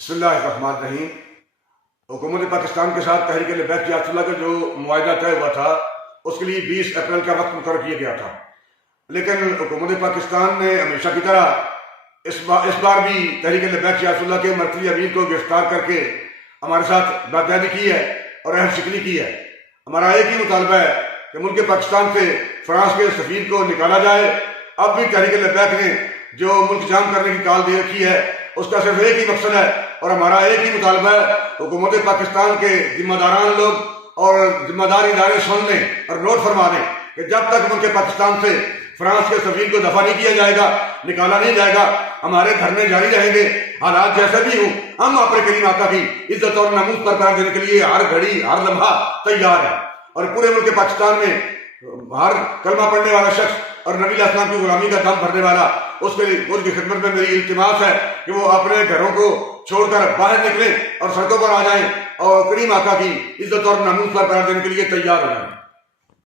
بسم اللہ الرحمن الرحیم۔ حکومت پاکستان کے ساتھ تحریک لبیک جہاد اللہ کا جو معاہدہ طے ہوا تھا اس کے لیے 20 اپریل کا وقت مقرر کیا گیا تھا، لیکن حکومت پاکستان نے ہمیشہ کی طرح اس بار بھی تحریک لبیک جہاد اللہ کے مرکزی امیر کو گرفتار کر کے ہمارے ساتھ بددہنی کی ہے اور اہم شکنی کی ہے۔ ہمارا ایک ہی مطالبہ ہے کہ ملک پاکستان سے فرانس کے سفیر کو نکالا جائے۔ اب بھی تحریک لبیک نے جو ملک جام کرنے کی کال دے رکھی ہے اس کا صرف ایک ہی مقصد ہے اور ہمارا ایک ہی مطالبہ ہے، حکومت پاکستان کے ذمہ داران لوگ اور ذمہ دار ادارے سن لیں اور نوٹ فرما لیں کہ جب تک ملک پاکستان سے فرانس کے سفیر کو دفع نہیں کیا جائے گا، نکالا نہیں جائے گا، ہمارے دھرنے جاری رہیں گے۔ حالات جیسے بھی ہوں ہم اپنے کریم آقا کی عزت اور ناموس پر قرار دینے کے لیے ہر گھڑی ہر لمحہ تیار ہیں، اور پورے ملک پاکستان میں ہر کلمہ پڑھنے والا شخص اور نبی علیہ السلام کی غلامی کا دم بھرنے والا اس کی خدمت میں میری التماس ہے کہ وہ اپنے گھروں کو چھوڑ کر باہر نکلیں اور سڑکوں پر آ جائیں اور کریم آقا کی عزت اور ناموس پر قرار دینے کے لیے تیار ہو جائیں۔